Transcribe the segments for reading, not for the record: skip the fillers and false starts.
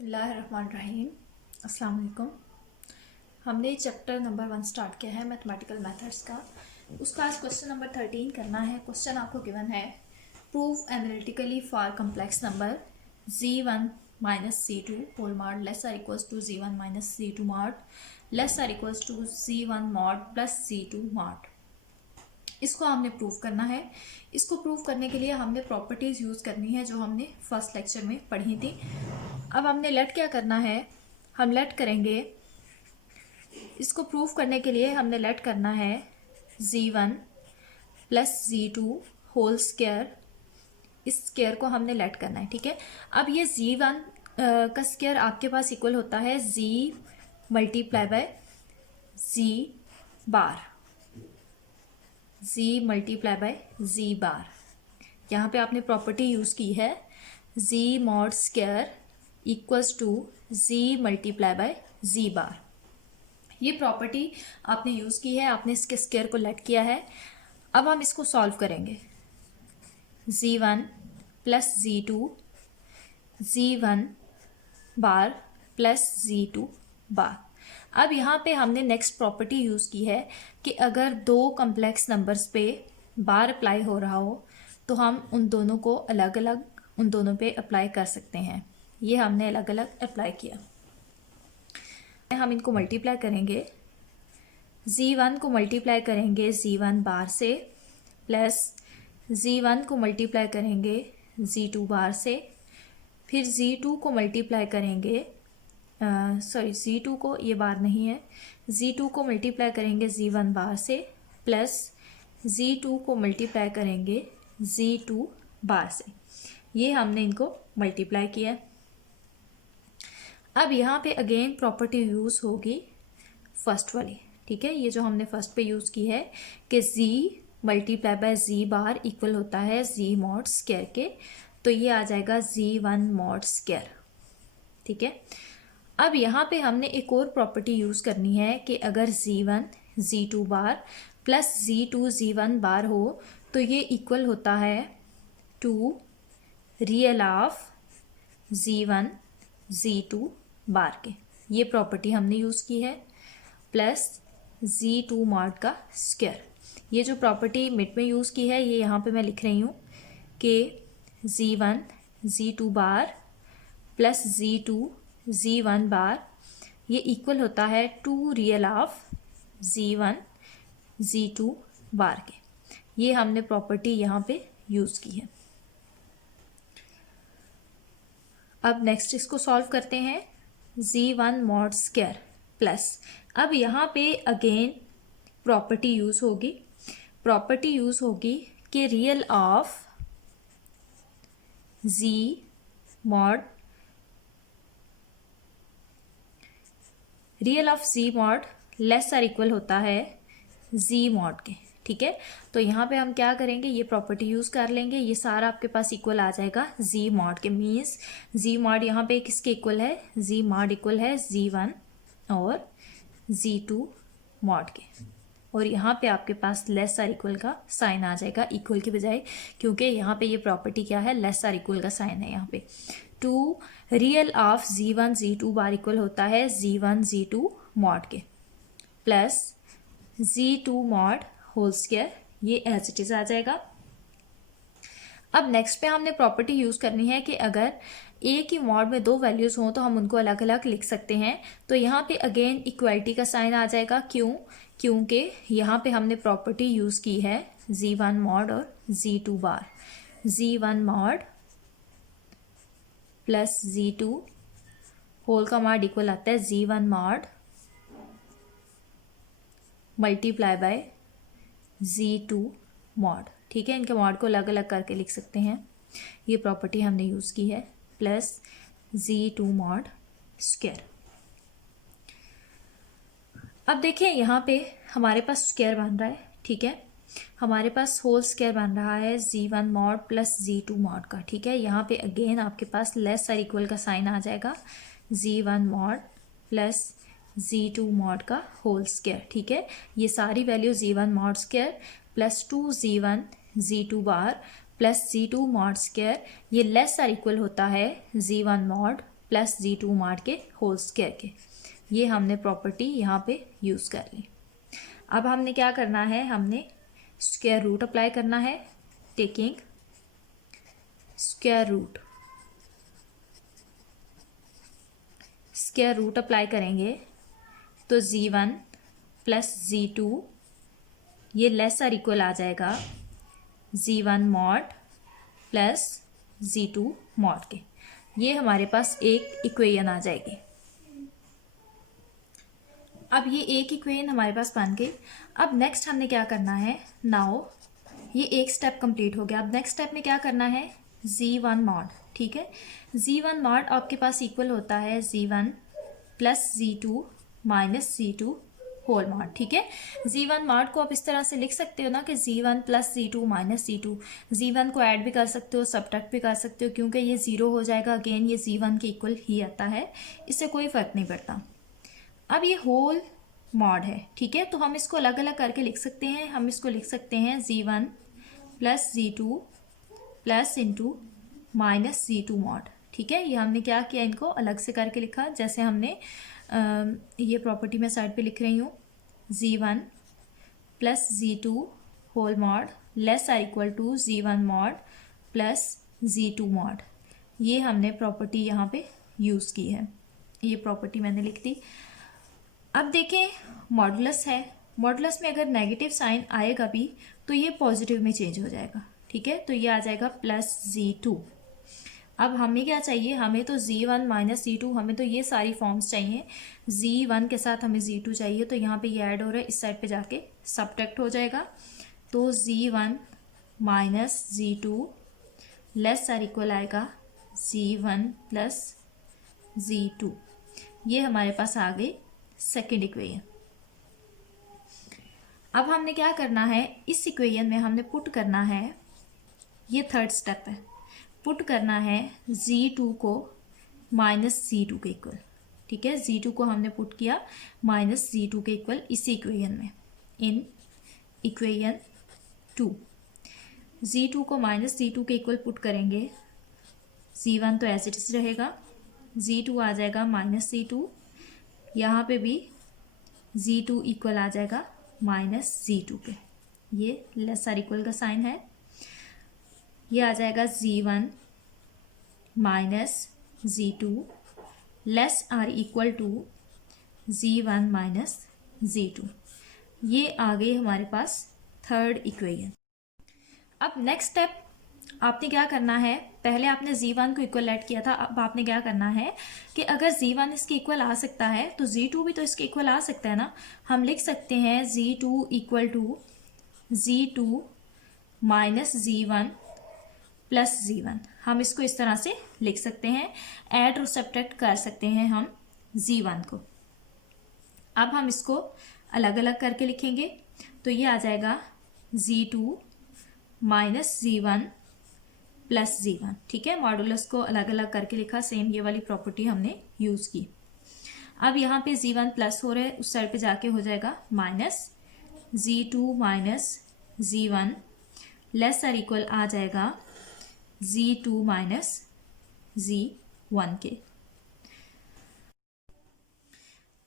बिस्मिल्लाहिर्रहमानिर्रहीम। अस्सलाम वालेकुम। हमने चैप्टर नंबर 1 स्टार्ट किया है मैथमेटिकल मेथड्स का। उसका आज क्वेश्चन नंबर 13 करना है। क्वेश्चन आपको गिवन है, prove analytically for complex number z1 minus z2 whole mod less or equals to z1 minus z2 mod less or equals to z1 mod plus z2 mod. इसको हमने prove करना है। इसको prove करने के लिए हमने प्रॉपर्टीज़ यूज़ करनी है जो हमने फर्स्ट लेक्चर में पढ़ी थी। अब हमने लेट क्या करना है, हम लेट करेंगे, इसको प्रूव करने के लिए हमने लेट करना है z1 plus z2 whole square. इस स्क्वायर को हमने लेट करना है, ठीक है। अब ये z1 का स्क्वायर आपके पास इक्वल होता है z multiply by z bar, z multiply by z bar. यहाँ पे आपने प्रॉपर्टी यूज़ की है z mod square equals to z multiply by z bar. ये प्रॉपर्टी आपने यूज़ की है, आपने इसके स्क्वायर को लेट किया है। अब हम इसको सॉल्व करेंगे। z1 प्लस z2 z1 बार प्लस z2 बार। अब यहाँ पे हमने नेक्स्ट प्रॉपर्टी यूज़ की है कि अगर दो कम्प्लेक्स नंबर्स पे बार अप्लाई हो रहा हो तो हम उन दोनों को अलग अलग उन दोनों पे अप्लाई कर सकते हैं। ये हमने अलग अलग अप्लाई किया। हम इनको मल्टीप्लाई करेंगे, z1 को मल्टीप्लाई करेंगे z1 बार से प्लस z1 को मल्टीप्लाई करेंगे z2 बार से, फिर z2 को मल्टीप्लाई करेंगे z2 को, ये बार नहीं है, z2 को मल्टीप्लाई करेंगे z1 बार से प्लस z2 को मल्टीप्लाई करेंगे z2 बार से। ये हमने इनको मल्टीप्लाई किया। अब यहाँ पे अगेन प्रॉपर्टी यूज़ होगी फर्स्ट वाली, ठीक है। ये जो हमने फर्स्ट पे यूज़ की है कि z multiply by z bar equal होता है z मॉड स्क्वायर के, तो ये आ जाएगा z1 मॉड स्क्वायर, ठीक है। अब यहाँ पे हमने एक और प्रॉपर्टी यूज़ करनी है कि अगर z1 z2 बार प्लस z2 z1 बार हो तो ये इक्वल होता है to real of z1 z2 बार के। ये प्रॉपर्टी हमने यूज़ की है प्लस z2 मॉड का स्क्वायर। ये जो प्रॉपर्टी मिड में यूज़ की है ये यहाँ पे मैं लिख रही हूँ कि z1 z2 बार प्लस z2 z1 बार ये इक्वल होता है to real of z1 z2 बार के। ये हमने प्रॉपर्टी यहाँ पे यूज़ की है। अब नेक्स्ट इसको सॉल्व करते हैं। z1 मॉड स्क्वायर प्लस, अब यहाँ पे अगेन प्रॉपर्टी यूज़ होगी। प्रॉपर्टी यूज़ होगी कि real of z mod less or equal होता है z मॉड के, ठीक है। तो यहाँ पे हम क्या करेंगे, ये प्रॉपर्टी यूज़ कर लेंगे, ये सारा आपके पास इक्वल आ जाएगा z मॉड के। मीन्स z मॉड यहाँ पे किसके इक्वल है, z मॉड इक्वल है z1 और z2 मॉड के। और यहाँ पे आपके पास लेस आर इक्वल का साइन आ जाएगा इक्वल के बजाय, क्योंकि यहाँ पे ये प्रॉपर्टी क्या है, लेस आर इक्वल का साइन है यहाँ पे। Two real of z1 z2 bar equal होता है z1 z2 मॉड के plus z2 mod whole square, ये एज इट इज आ जाएगा। अब नेक्स्ट पे हमने प्रॉपर्टी यूज़ करनी है कि अगर एक ही मॉड में दो वैल्यूज़ हों तो हम उनको अलग अलग लिख सकते हैं। तो यहाँ पे अगेन इक्वालिटी का साइन आ जाएगा। क्यों? क्योंकि यहाँ पे हमने प्रॉपर्टी यूज़ की है z1 मॉड और z2 bar. z1 mod plus z2 whole का मॉड इक्वल आता है z1 mod multiply by z2 mod, ठीक है। इनके मॉड को अलग अलग करके लिख सकते हैं। ये प्रॉपर्टी हमने यूज़ की है प्लस z2 मॉड स्क्वायर। अब देखिए यहाँ पे हमारे पास स्क्वायर बन रहा है, ठीक है। हमारे पास होल स्क्वायर बन रहा है z1 mod plus z2 mod का, ठीक है। यहाँ पे अगेन आपके पास लेस आर इक्वल का साइन आ जाएगा z1 mod plus z2 mod का होल स्क्वायर, ठीक है। ये सारी value z1 mod square plus 2z1 z2 बार प्लस z2 मॉड स्क्वायर, ये लेस आर इक्वल होता है z1 mod plus Z2 mod के होल स्क्वायर के। ये हमने प्रॉपर्टी यहाँ पे यूज़ कर ली। अब हमने क्या करना है, हमने स्क्वायर रूट अप्लाई करना है। टेकिंग स्क्वायर रूट अप्लाई करेंगे तो Z1 प्लस Z2 ये लेस और इक्वल आ जाएगा Z1 mod plus Z2 mod के। ये हमारे पास एक इक्वेशन आ जाएगी। अब ये एक इक्वेशन हमारे पास बन गई। अब नेक्स्ट हमने क्या करना है, नाउ ये एक स्टेप कंप्लीट हो गया। अब नेक्स्ट स्टेप में क्या करना है, Z1 मॉड। ठीक है, Z1 मॉड आपके पास इक्वल होता है Z1 plus Z2 minus Z2 whole mod. ठीक है, Z1 मॉड को आप इस तरह से लिख सकते हो ना कि Z1 plus Z2 minus Z2। Z1 को ऐड भी कर सकते हो, सब्ट्रैक्ट भी कर सकते हो, क्योंकि ये ज़ीरो हो जाएगा। अगेन ये Z1 के इक्वल ही आता है, इससे कोई फ़र्क नहीं पड़ता। अब ये होल मॉड है। ठीक है, तो हम इसको अलग अलग करके लिख सकते हैं। हम इसको लिख सकते हैं Z1 plus Z2 plus into minus Z2 mod. ठीक है, ये हमने क्या किया, इनको अलग से करके लिखा। जैसे हमने ये प्रॉपर्टी मैं साइड पे लिख रही हूँ, Z1 plus Z2 whole mod less or equal to Z1 mod plus Z2 mod. ये हमने प्रॉपर्टी यहाँ पे यूज़ की है, ये प्रॉपर्टी मैंने लिख दी। अब देखें मॉडुलस है, मॉडुलस में अगर नेगेटिव साइन आएगा भी तो ये पॉजिटिव में चेंज हो जाएगा। ठीक है, तो ये आ जाएगा प्लस Z2। अब हमें क्या चाहिए, हमें तो Z1 माइनस Z2, हमें तो ये सारी फॉर्म्स चाहिए। Z1 के साथ हमें Z2 चाहिए, तो यहाँ पे ये ऐड हो रहा है, इस साइड पे जाके सब्ट्रैक्ट हो जाएगा। तो Z1 minus Z2 less or equal आएगा Z1 प्लस Z2। ये हमारे पास आ गई सेकेंड इक्वेशन। अब हमने क्या करना है, इस इक्वेशन में हमने पुट करना है, ये थर्ड स्टेप है, पुट करना है Z2 को माइनस Z2 के इक्वल। ठीक है, Z2 को हमने पुट किया माइनस Z2 के इक्वल इसी इक्वेशन में, इन इक्वेशन 2। Z2 को माइनस Z2 के इक्वल पुट करेंगे, Z1 तो एज इट इज रहेगा, Z2 आ जाएगा माइनस Z2, यहाँ पे भी Z2 इक्वल आ जाएगा माइनस Z2 के। ये लेस आर इक्वल का साइन है, ये आ जाएगा Z1 minus Z2 less or equal to Z1 minus Z2। ये आ गई हमारे पास थर्ड इक्वेशन। अब नेक्स्ट स्टेप आपने क्या करना है, पहले आपने Z1 को इक्वल ऐड किया था, अब आपने क्या करना है कि अगर Z1 इसके इक्वल आ सकता है तो Z2 भी तो इसके इक्वल आ सकता है ना। हम लिख सकते हैं Z2 equal to Z2 minus Z1 plus Z1। हम इसको इस तरह से लिख सकते हैं, ऐड और सब्ट्रैक्ट कर सकते हैं हम Z1 को। अब हम इसको अलग अलग करके लिखेंगे, तो ये आ जाएगा Z2 minus Z1 plus Z1। ठीक है, मॉडुलस को अलग अलग करके लिखा, सेम ये वाली प्रॉपर्टी हमने यूज़ की। अब यहाँ पे Z1 प्लस हो रहा है, उस साइड पे जाके हो जाएगा minus Z2 minus Z1 less और इक्वल आ जाएगा Z2 माइनस Z1 के।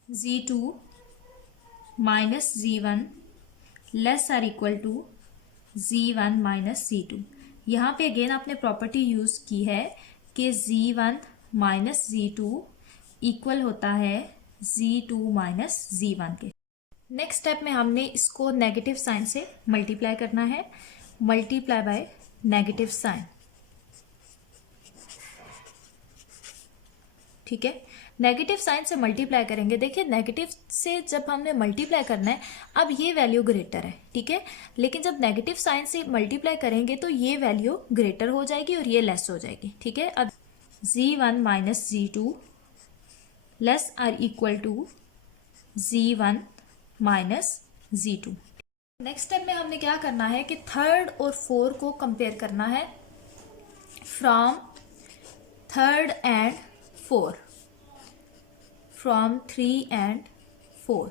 Z2 minus Z1 less or equal to Z1 minus Z2। यहाँ पे अगेन आपने प्रॉपर्टी यूज़ की है कि Z1 माइनस Z2 इक्वल होता है Z2 माइनस Z1 के। नेक्स्ट स्टेप में हमने इसको नेगेटिव साइन से मल्टीप्लाई करना है, मल्टीप्लाई बाय नेगेटिव साइन। ठीक है, नेगेटिव साइन से मल्टीप्लाई करेंगे। देखिए नेगेटिव से जब हमने मल्टीप्लाई करना है, अब ये वैल्यू ग्रेटर है। ठीक है, लेकिन जब नेगेटिव साइन से मल्टीप्लाई करेंगे तो ये वैल्यू ग्रेटर हो जाएगी और ये लेस हो जाएगी। ठीक है, अब Z1 minus Z2 less or equal to Z1 minus Z2। Next step में हमने क्या करना है कि थर्ड और फोर्थ को कंपेयर करना है, from third and four, from 3 and 4।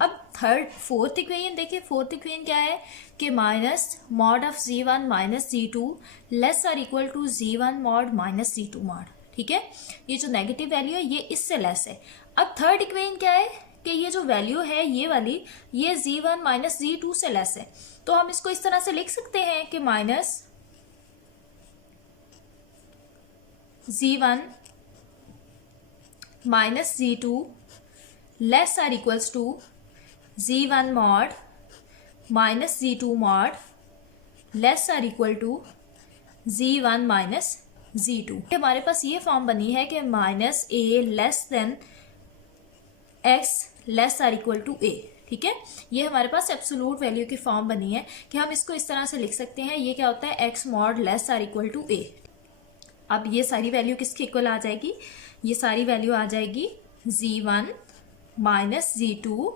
अब थर्ड फोर्थ इक्वेशन देखिए, फोर्थ इक्वेशन क्या है कि minus mod of Z1 minus Z2 less or equal to Z1 mod minus Z2 mod. ठीक है, ये जो नेगेटिव वैल्यू है ये इससे लेस है। अब थर्ड इक्वेशन क्या है कि ये जो वैल्यू है ये वाली, ये z1 माइनस z2 से लेस है, तो हम इसको इस तरह से लिख सकते हैं कि minus z1 minus z2 less or equals to z1 mod minus z2 mod less or equal to z1 minus z2। हमारे पास ये फॉर्म बनी है कि minus a less than x less or equal to a। ठीक है, ये हमारे पास एब्सोल्यूट वैल्यू की फॉर्म बनी है कि हम इसको इस तरह से लिख सकते हैं। ये क्या होता है, x mod less or equal to a। अब ये सारी वैल्यू किसके इक्वल आ जाएगी, ये सारी वैल्यू आ जाएगी z1 माइनस z2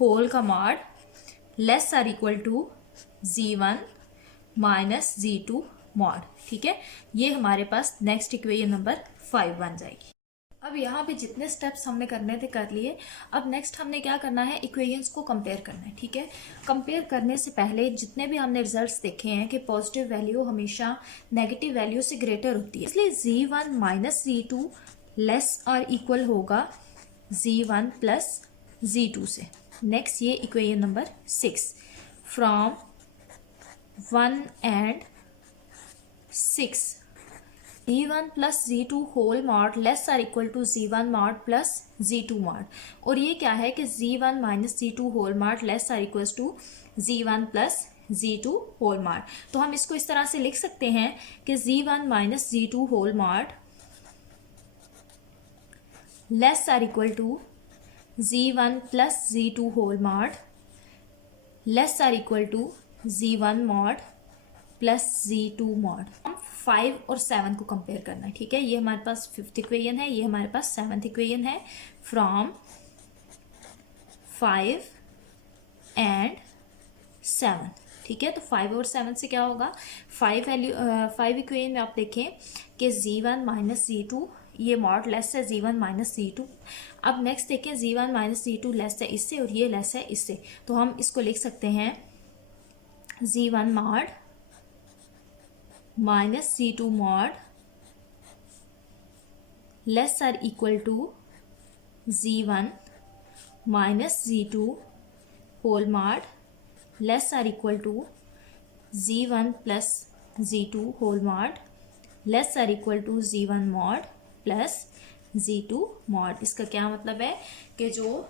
होल का mod less or equal to z1 minus z2 mod. ठीक है, ये हमारे पास नेक्स्ट इक्वेशन नंबर 5 बन जाएगी। अब यहाँ पे जितने स्टेप्स हमने करने थे कर लिए। अब नेक्स्ट हमने क्या करना है, इक्वेशंस को कंपेयर करना है। ठीक है, कंपेयर करने से पहले जितने भी हमने रिजल्ट्स देखे हैं कि पॉजिटिव वैल्यू हमेशा नेगेटिव वैल्यू से ग्रेटर होती है, इसलिए z1 माइनस z2 लेस और इक्वल होगा z1 प्लस z2 से। नेक्स्ट ये equation number 6 from 1 and 6 z1 plus z2 whole mod less or equal to z1 mod plus z2 mod. और ये क्या है कि z1 minus z2 whole mod less or equal to z1 plus z2 whole mod. तो हम इसको इस तरह से लिख सकते हैं कि z1 minus z2 whole mod less or equal to z1 plus z2 whole mod less or equal to z1 mod plus z2 mod. 5 और 7 को कंपेयर करना है। ठीक है, ये हमारे पास 5th इक्वेशन है, ये हमारे पास 7th इक्वेशन है फ्रॉम 5 एंड 7। ठीक है, तो 5 और 7 से क्या होगा, 5 इक्वेशन में आप देखें कि z1 माइनस z2 ये मॉड लेस है z1 माइनस z2। अब नेक्स्ट देखें z1 माइनस z2 लेस है इससे और ये लेस है इससे, तो हम इसको लिख सकते हैं z1 mod minus z2 mod less or equal to z1 minus z2 whole mod less or equal to z1 plus z2 whole mod less or equal to z1 mod plus z2 mod. इसका क्या मतलब है कि जो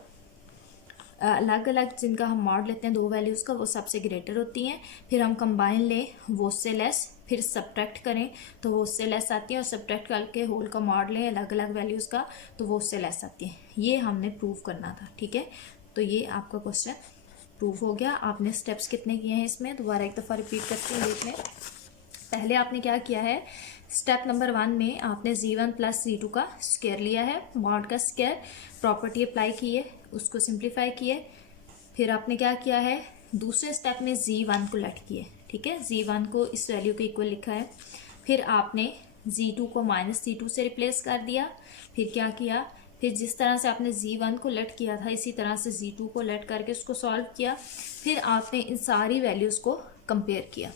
अलग अलग जिनका हम मॉड लेते हैं दो वैल्यूज़ का, वो सबसे ग्रेटर होती हैं, फिर हम कंबाइन लें वो उससे लेस, फिर सब्ट्रैक्ट करें तो वो उससे लेस आती है, और सब्ट्रैक्ट करके होल का मॉड लें अलग अलग वैल्यूज़ का तो वो उससे लेस आती है। ये हमने प्रूव करना था। ठीक है, तो ये आपका क्वेश्चन प्रूव हो गया। आपने स्टेप्स कितने किए हैं इसमें, दोबारा एक दफ़ा रिपीट करके देख लें। पहले आपने क्या किया है, स्टेप नंबर 1 में आपने z1 प्लस z2 का स्क्वायर लिया है, मॉड का स्क्वायर, प्रॉपर्टी अप्लाई की है, उसको सिंप्लीफाई किए। फिर आपने क्या किया है, दूसरे स्टेप में z1 को लेट किए। ठीक है, z1 को इस वैल्यू के इक्वल लिखा है। फिर आपने z2 को माइनस z2 से रिप्लेस कर दिया। फिर क्या किया, फिर जिस तरह से आपने z1 को लेट किया था इसी तरह से z2 को लेट करके उसको सॉल्व किया। फिर आपने इन सारी वैल्यूज़ को कंपेयर किया।